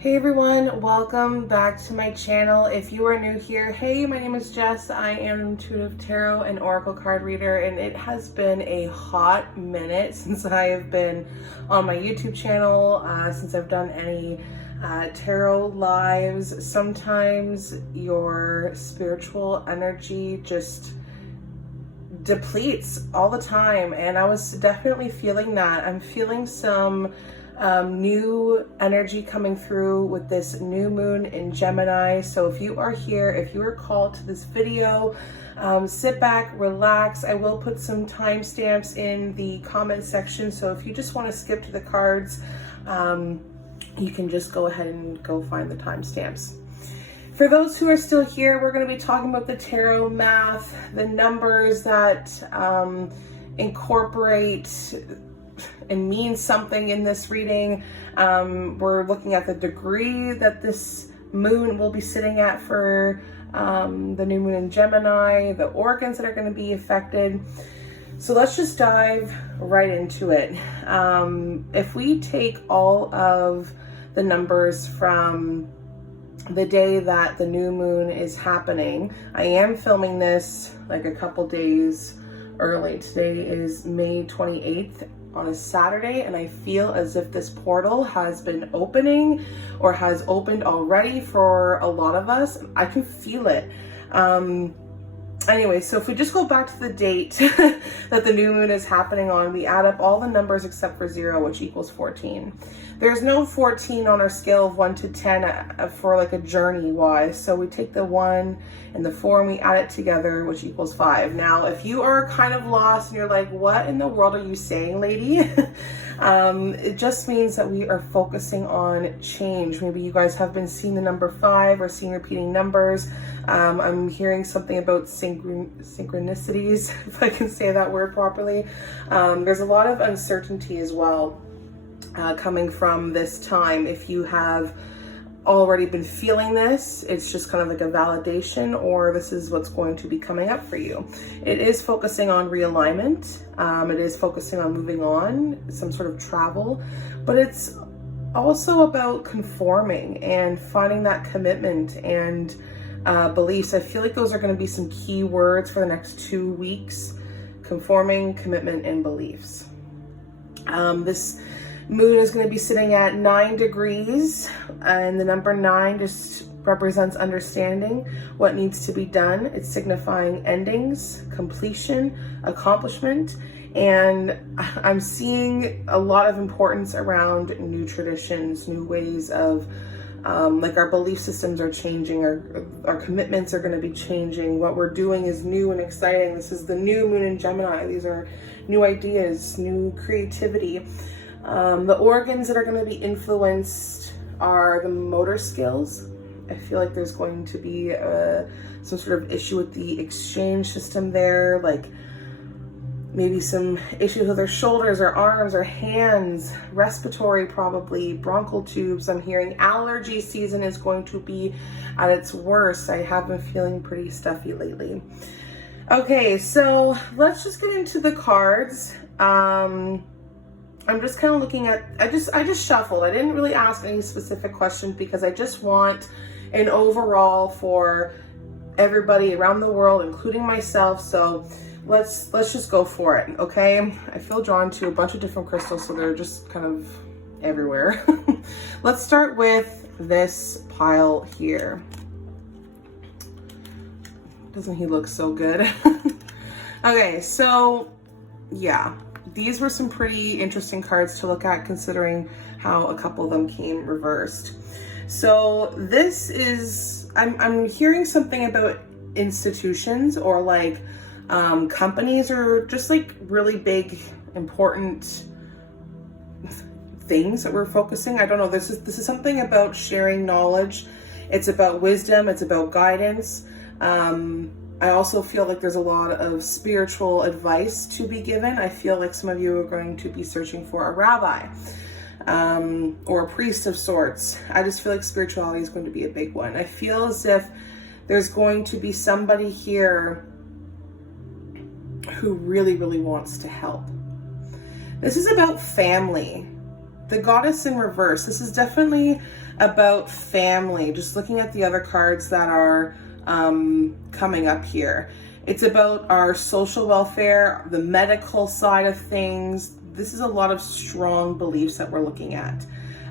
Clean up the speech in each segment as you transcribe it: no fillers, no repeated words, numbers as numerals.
Hey everyone, welcome back to my channel. If you are new here, hey, my name is Jess. I am an intuitive tarot and oracle card reader, and it has been a hot minute since I have been on my YouTube channel, since I've done any tarot lives. Sometimes your spiritual energy just depletes all the time, and I was definitely feeling that. I'm feeling some new energy coming through with this new moon in Gemini. So if you are here, if you are called to this video, sit back, relax. I will put some timestamps in the comment section, so if you just want to skip to the cards, you can just go ahead and go find the timestamps. For those who are still here, we're going to be talking about the tarot math, the numbers that incorporate and mean something in this reading. We're looking at the degree that this moon will be sitting at for the new moon in Gemini, the organs that are going to be affected. So let's just dive right into it. If we take all of the numbers from the day that the new moon is happening, I am filming this like a couple days early. Today is May 28th on a Saturday, and I feel as if this portal has been opening or has opened already for a lot of us. I can feel it. Anyway, so if we just go back to the date that the new moon is happening on, we add up all the numbers except for 0, which equals 14. There's no 14 on our scale of 1 to 10 for like a journey wise. So we take the 1 and the 4 and we add it together, which equals 5. Now, if you are kind of lost and you're like, what in the world are you saying, lady? It just means that we are focusing on change. Maybe you guys have been seeing the number 5 or seeing repeating numbers. I'm hearing something about synchronicities, if I can say that word properly. There's a lot of uncertainty as well coming from this time. If you have already been feeling this, it's just kind of like a validation, or this is what's going to be coming up for you. It is focusing on realignment. It is focusing on moving on, some sort of travel, but it's also about conforming and finding that commitment and beliefs. I feel like those are going to be some key words for the next 2 weeks: conforming, commitment, and beliefs. This moon is going to be sitting at 9 degrees, and the number 9 just represents understanding what needs to be done. It's signifying endings, completion, accomplishment, and I'm seeing a lot of importance around new traditions, new ways of like our belief systems are changing, our commitments are going to be changing. What we're doing is new and exciting. This is the new moon in Gemini. These are new ideas, new creativity. The organs that are going to be influenced are the motor skills. I feel like there's going to be some sort of issue with the exchange system there, like maybe some issues with their shoulders or arms or hands, respiratory probably, bronchial tubes. I'm hearing allergy season is going to be at its worst. I have been feeling pretty stuffy lately. Okay, so let's just get into the cards. I'm just kind of looking at, I just shuffled. I didn't really ask any specific questions because I just want an overall for everybody around the world, including myself. So let's just go for it, okay? I feel drawn to a bunch of different crystals, so they're just kind of everywhere. Let's start with this pile here. Doesn't he look so good? Okay, so yeah, these were some pretty interesting cards to look at, considering how a couple of them came reversed. So this is, I'm hearing something about institutions or like companies, or just like really big, important things that we're focusing. I don't know. This is something about sharing knowledge. It's about wisdom. It's about guidance. I also feel like there's a lot of spiritual advice to be given. I feel like some of you are going to be searching for a rabbi or a priest of sorts. I just feel like spirituality is going to be a big one. I feel as if there's going to be somebody here who really, really wants to help. This is about family. the Goddess in reverse. This is definitely about family. Just looking at the other cards that are coming up here. It's about our social welfare, the medical side of things. This is a lot of strong beliefs that we're looking at.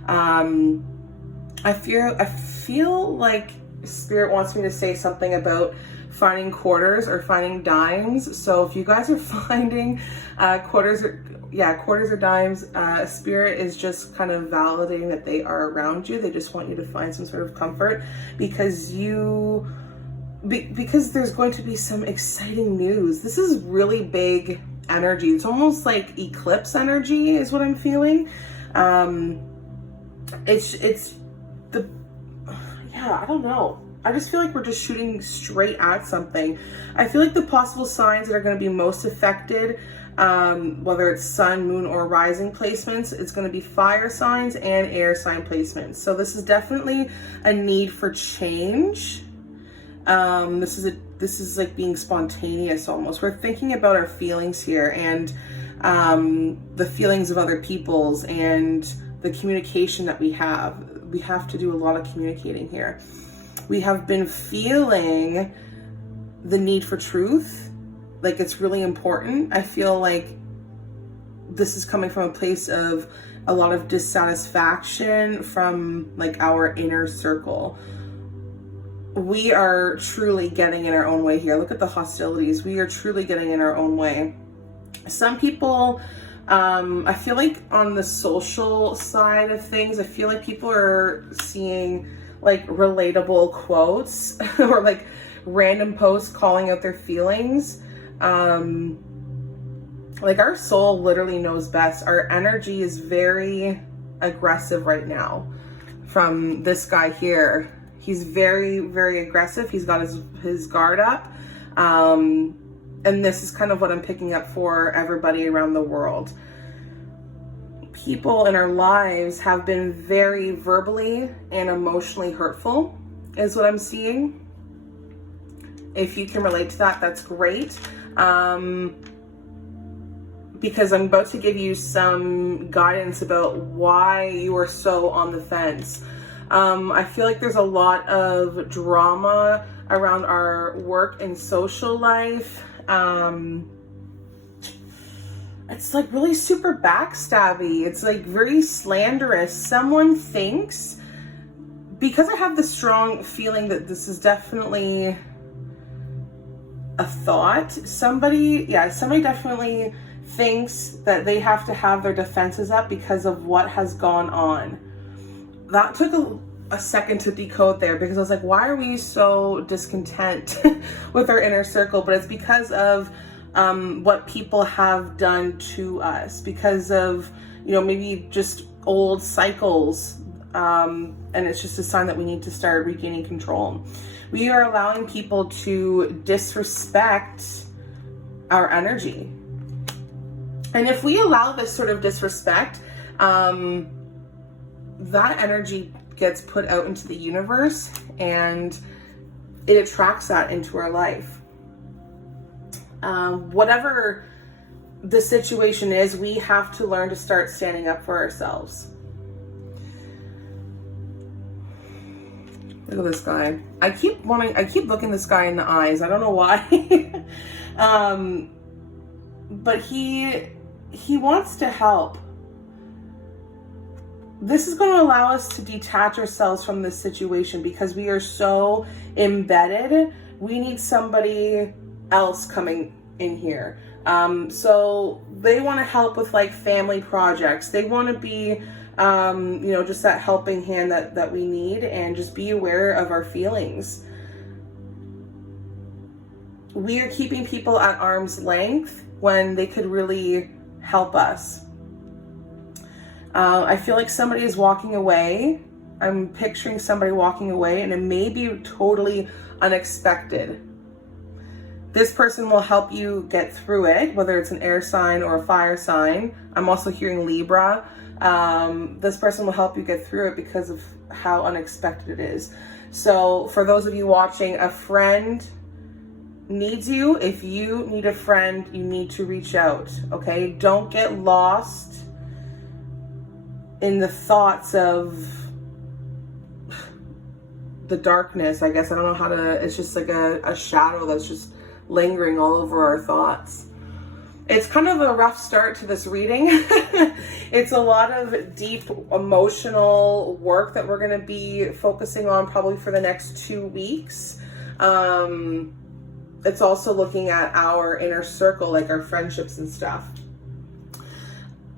I feel like Spirit wants me to say something about finding quarters or finding dimes. So if you guys are finding quarters or dimes, Spirit is just kind of validating that they are around you. They just want you to find some sort of comfort because because there's going to be some exciting news. This is really big energy. It's almost like eclipse energy is what I'm feeling. I don't know. I just feel like we're just shooting straight at something. I feel like the possible signs that are going to be most affected, whether it's sun, moon, or rising placements, it's going to be fire signs and air sign placements. So this is definitely a need for change. This is like being spontaneous almost. We're thinking about our feelings here and the feelings of other people's and the communication that we have. We have to do a lot of communicating here. We have been feeling the need for truth. Like it's really important. I feel like this is coming from a place of a lot of dissatisfaction from like our inner circle. We are truly getting in our own way here. Look at the hostilities. We are truly getting in our own way. Some people, I feel like on the social side of things, I feel like people are seeing like relatable quotes or like random posts calling out their feelings. Like our soul literally knows best. Our energy is very aggressive right now from this guy here. He's very, very aggressive. He's got his guard up. And this is kind of what I'm picking up for everybody around the world. People in our lives have been very verbally and emotionally hurtful, is what I'm seeing. If you can relate to that, that's great. Because I'm about to give you some guidance about why you are so on the fence. I feel like there's a lot of drama around our work and social life. It's like really super backstabby. It's like very slanderous. Someone thinks, because I have the strong feeling that this is definitely a thought. Somebody definitely thinks that they have to have their defenses up because of what has gone on. That took a second to decode there because I was like, why are we so discontent with our inner circle? But it's because of what people have done to us, because of, maybe just old cycles. And it's just a sign that we need to start regaining control. We are allowing people to disrespect our energy. And if we allow this sort of disrespect, that energy gets put out into the universe and it attracts that into our life. Whatever the situation is, we have to learn to start standing up for ourselves. Look at this guy. I keep looking this guy in the eyes. I don't know why. But he wants to help. This is going to allow us to detach ourselves from this situation because we are so embedded. We need somebody else coming in here. So they want to help with like family projects. They want to be, just that helping hand that we need, and just be aware of our feelings. We are keeping people at arm's length when they could really help us. I feel like somebody is walking away. I'm picturing somebody walking away, and it may be totally unexpected. This person will help you get through it, whether it's an air sign or a fire sign. I'm also hearing Libra. This person will help you get through it because of how unexpected it is. So for those of you watching, a friend needs you. If you need a friend, you need to reach out, okay? Don't get lost in the thoughts of the darkness, I guess. I don't know how to, it's just like a shadow that's just lingering all over our thoughts. It's kind of a rough start to this reading. It's a lot of deep emotional work that we're going to be focusing on probably for the next 2 weeks. It's also looking at our inner circle, like our friendships and stuff.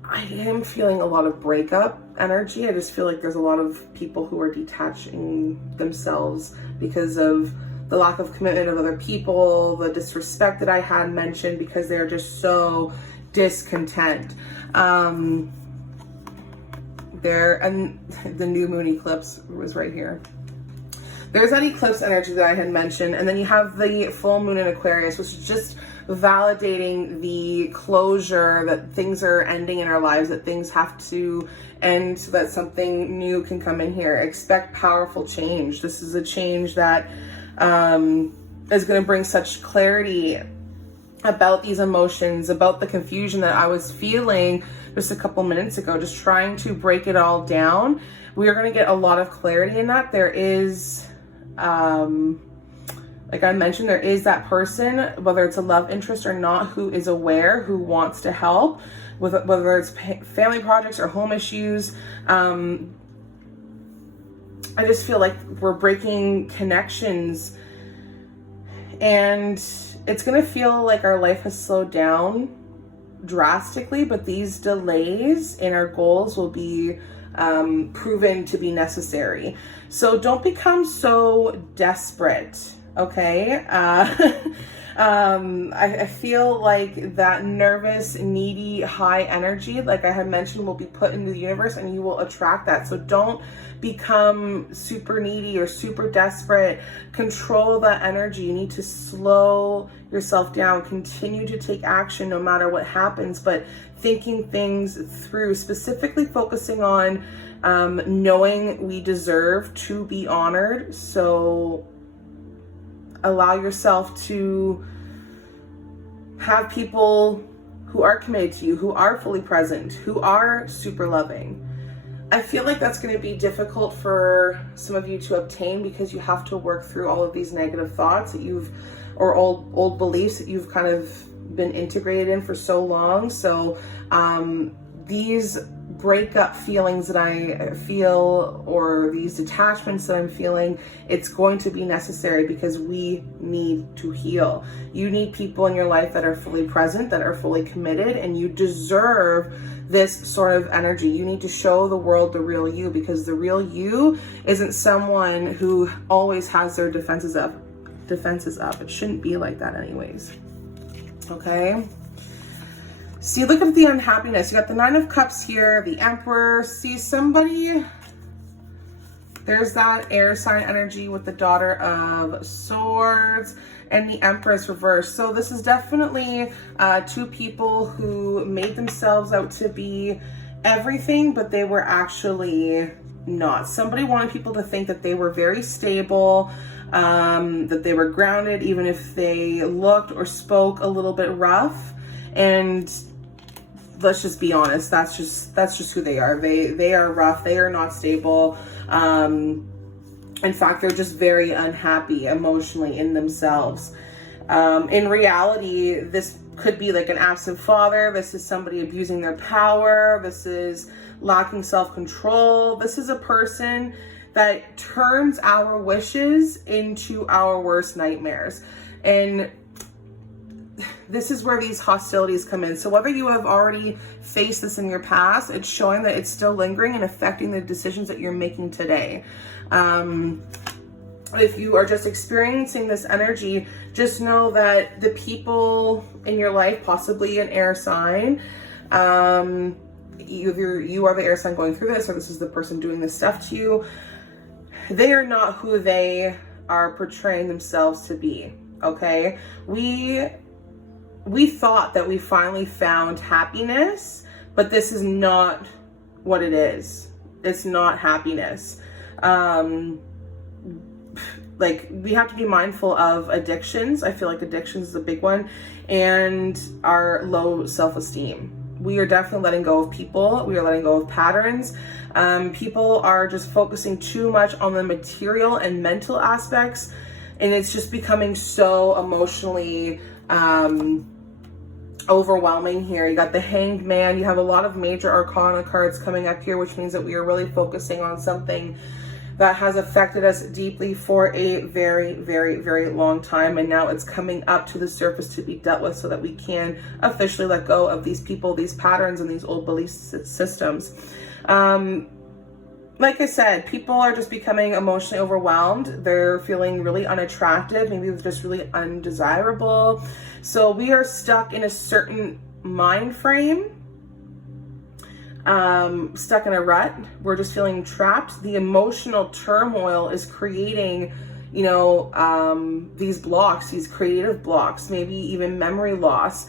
I am feeling a lot of breakup energy. I just feel like there's a lot of people who are detaching themselves because of the lack of commitment of other people, the disrespect that I had mentioned, because they're just so discontent. And the new moon eclipse was right here. There's that eclipse energy that I had mentioned, and then you have the full moon in Aquarius, which is just validating the closure that things are ending in our lives, that things have to end so that something new can come in here. Expect powerful change. This is a change that is going to bring such clarity about these emotions, about the confusion that I was feeling just a couple minutes ago, just trying to break it all down. We are going to get a lot of clarity in that. There is, like I mentioned, there is that person, whether it's a love interest or not, who is aware, who wants to help, with whether it's family projects or home issues. I just feel like we're breaking connections, and it's going to feel like our life has slowed down drastically, but these delays in our goals will be proven to be necessary. So don't become so desperate, okay? I feel like that nervous, needy, high energy, like I had mentioned, will be put into the universe, and you will attract that. So don't become super needy or super desperate. Control that energy. You need to slow yourself down. Continue to take action no matter what happens, but thinking things through, specifically focusing on knowing we deserve to be honored. So allow yourself to have people who are committed to you, who are fully present, who are super loving. I feel like that's going to be difficult for some of you to obtain, because you have to work through all of these negative thoughts that or old beliefs that you've kind of been integrated in for so long. So these breakup feelings that I feel, or these detachments that I'm feeling, it's going to be necessary, because we need to heal. You need people in your life that are fully present, that are fully committed, and you deserve this sort of energy. You need to show the world the real you, because the real you isn't someone who always has their defenses up. It shouldn't be like that anyways. Okay? See, look at the unhappiness. You got the Nine of Cups here, the Emperor. See, somebody, there's that air sign energy with the Daughter of Swords and the Empress reversed. So this is definitely two people who made themselves out to be everything, but they were actually not. Somebody wanted people to think that they were very stable, that they were grounded, even if they looked or spoke a little bit rough. And let's just be honest, that's just who they are. They are rough. They are not stable. In fact, they're just very unhappy emotionally in themselves. In reality, this could be like an absent father. This is somebody abusing their power. This is lacking self-control. This is a person that turns our wishes into our worst nightmares. And this is where these hostilities come in. So whether you have already faced this in your past, it's showing that it's still lingering and affecting the decisions that you're making today. If you are just experiencing this energy, just know that the people in your life, possibly an air sign, either you are the air sign going through this, or this is the person doing this stuff to you, they are not who they are portraying themselves to be, okay? We thought that we finally found happiness, but this is not what it is. It's not happiness. Like, we have to be mindful of addictions. I feel like addictions is a big one, and our low self-esteem. we are definitely letting go of people. We are letting go of patterns. People are just focusing too much on the material and mental aspects, and it's just becoming so emotionally overwhelming here. You got the Hanged Man. You have a lot of major arcana cards coming up here, which means that we are really focusing on something that has affected us deeply for a very, very, very long time. And now it's coming up to the surface to be dealt with so that we can officially let go of these people, these patterns, and these old belief systems. Like I said, people are just becoming emotionally overwhelmed. They're feeling really unattractive. Maybe they're just really undesirable. So we are stuck in a certain mind frame. Stuck in a rut. We're just feeling trapped. The emotional turmoil is creating, you know, these blocks, these creative blocks, maybe even memory loss.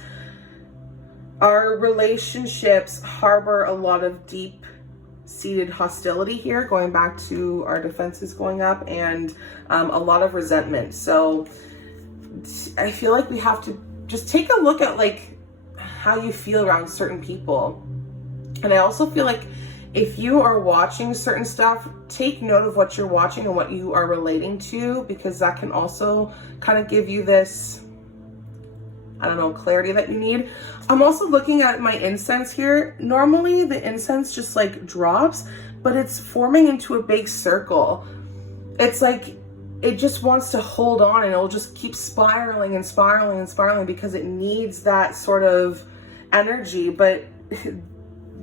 Our relationships harbor a lot of deep-seated hostility here, going back to our defenses going up, and a lot of resentment. So I feel like we have to just take a look at like how you feel around certain people. And I also feel like if you are watching certain stuff, take note of what you're watching and what you are relating to, because that can also kind of give you this, I don't know, clarity that you need. I'm also looking at my incense here. Normally the incense just like drops, but it's forming into a big circle. It's like it just wants to hold on, and it'll just keep spiraling and spiraling and spiraling because it needs that sort of energy. But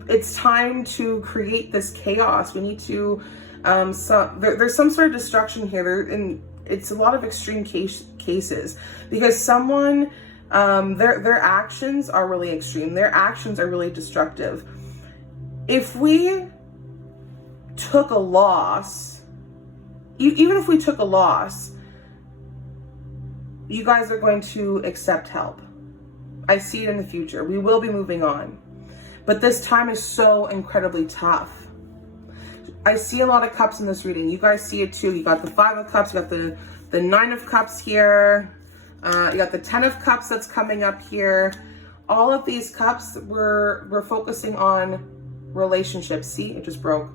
it's time to create this chaos. We need to, there's some sort of destruction here. And it's a lot of extreme cases because someone, their actions are really extreme. Their actions are really destructive. If we took a loss, even if we took a loss, you guys are going to accept help. I see it in the future. We will be moving on. But this time is so incredibly tough. I see a lot of cups in this reading. You guys see it too. You got the 5 of cups, you got the 9 of cups here. You got the 10 of cups that's coming up here. All of these cups, we're focusing on relationships. See, it just broke.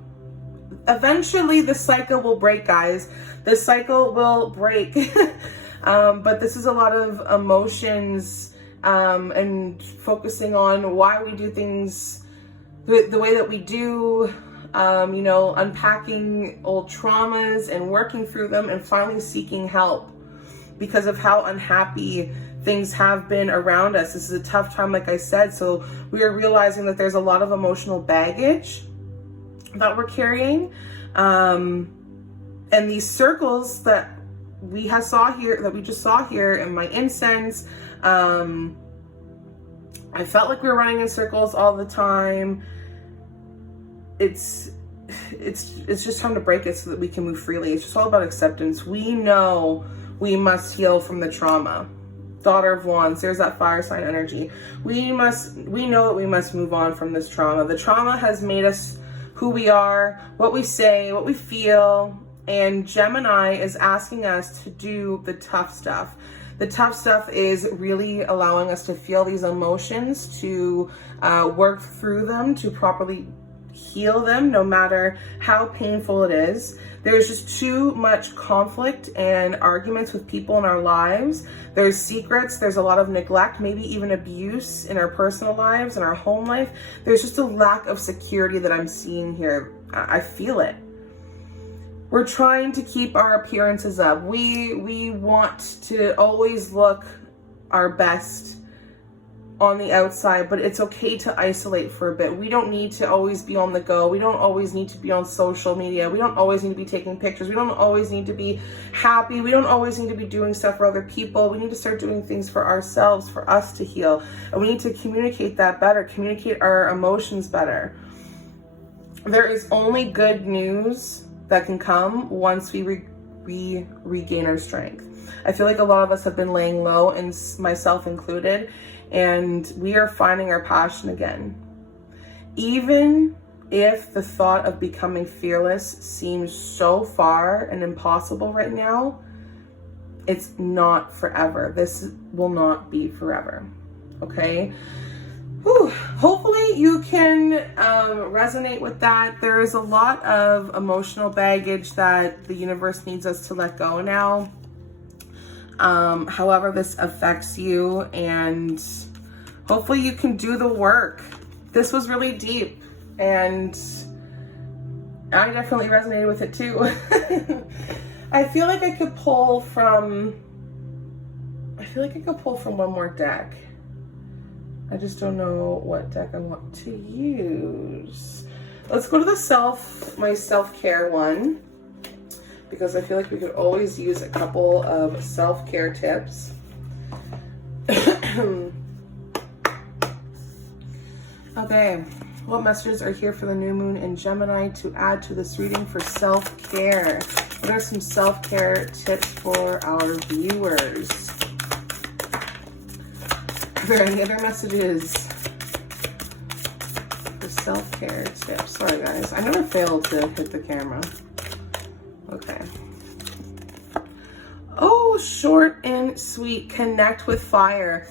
Eventually the cycle will break, guys. This cycle will break. But this is a lot of emotions, and focusing on why we do things the way that we do, you know, unpacking old traumas and working through them, and finally seeking help because of how unhappy things have been around us. This is a tough time, like I said. So we are realizing that there's a lot of emotional baggage that we're carrying. And these circles that we just saw here in my incense, I felt like we were running in circles all the time. It's just time to break it so that we can move freely. It's just all about acceptance. We know we must heal from the trauma. Daughter of Wands, there's that fire sign energy. We know that we must move on from this trauma. The trauma has made us who we are, what we say, what we feel, and Gemini is asking us to do the tough stuff. The tough stuff is really allowing us to feel these emotions, to work through them, to properly heal them, no matter how painful it is. There's just too much conflict and arguments with people in our lives. There's secrets, there's a lot of neglect, maybe even abuse in our personal lives, in our home life. There's just a lack of security that I'm seeing here. I feel it. We're trying to keep our appearances up. We want to always look our best on the outside, but it's okay to isolate for a bit. We don't need to always be on the go. We don't always need to be on social media. We don't always need to be taking pictures. We don't always need to be happy. We don't always need to be doing stuff for other people. We need to start doing things for ourselves, for us to heal. And we need to communicate that better, communicate our emotions better. There is only good news that can come once we regain our strength. I feel like a lot of us have been laying low, and myself included, and we are finding our passion again. Even if the thought of becoming fearless seems so far and impossible right now, it's not forever. This will not be forever, okay? Whew. Hopefully you can resonate with that. There is a lot of emotional baggage that the universe needs us to let go now. However this affects you, and hopefully you can do the work. This was really deep, and I definitely resonated with it too. I feel like I could pull from one more deck. I just don't know what deck I want to use. Let's go to my self-care one, because I feel like we could always use a couple of self-care tips. Okay, what messages are here for the new moon in Gemini to add to this reading for self-care? What are some self-care tips for our viewers? Are there any other messages for self-care tips? Sorry guys, I never fail to hit the camera. Okay. Oh, short and sweet, connect with fire.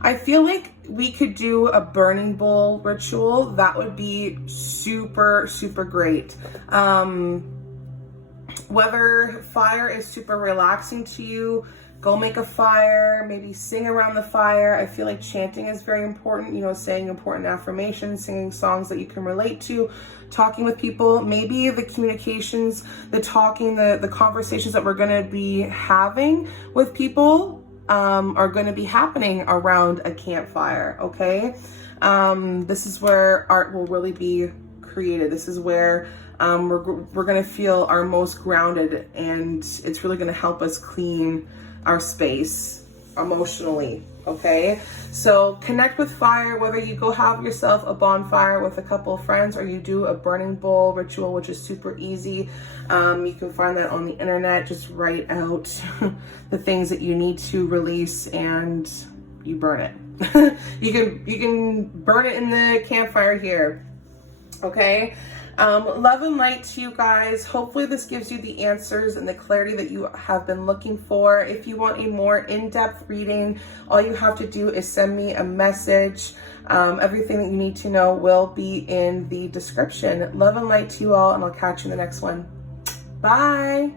I feel like we could do a burning bowl ritual. That would be super, super great. Whether fire is super relaxing to you, go make a fire, maybe sing around the fire. I feel like chanting is very important, you know, saying important affirmations, singing songs that you can relate to, talking with people. Maybe the communications, the talking, the conversations that we're going to be having with people are going to be happening around a campfire, okay? This is where art will really be created. This is where we're going to feel our most grounded, and it's really going to help us clean our space emotionally, okay? So connect with fire, whether you go have yourself a bonfire with a couple of friends, or you do a burning bowl ritual, which is super easy. You can find that on the internet. Just write out the things that you need to release and you burn it. you can burn it in the campfire here, okay? Love and light to you guys. Hopefully this gives you the answers and the clarity that you have been looking for. If you want a more in-depth reading, all you have to do is send me a message. Everything that you need to know will be in the description. Love and light to you all, and I'll catch you in the next one. Bye.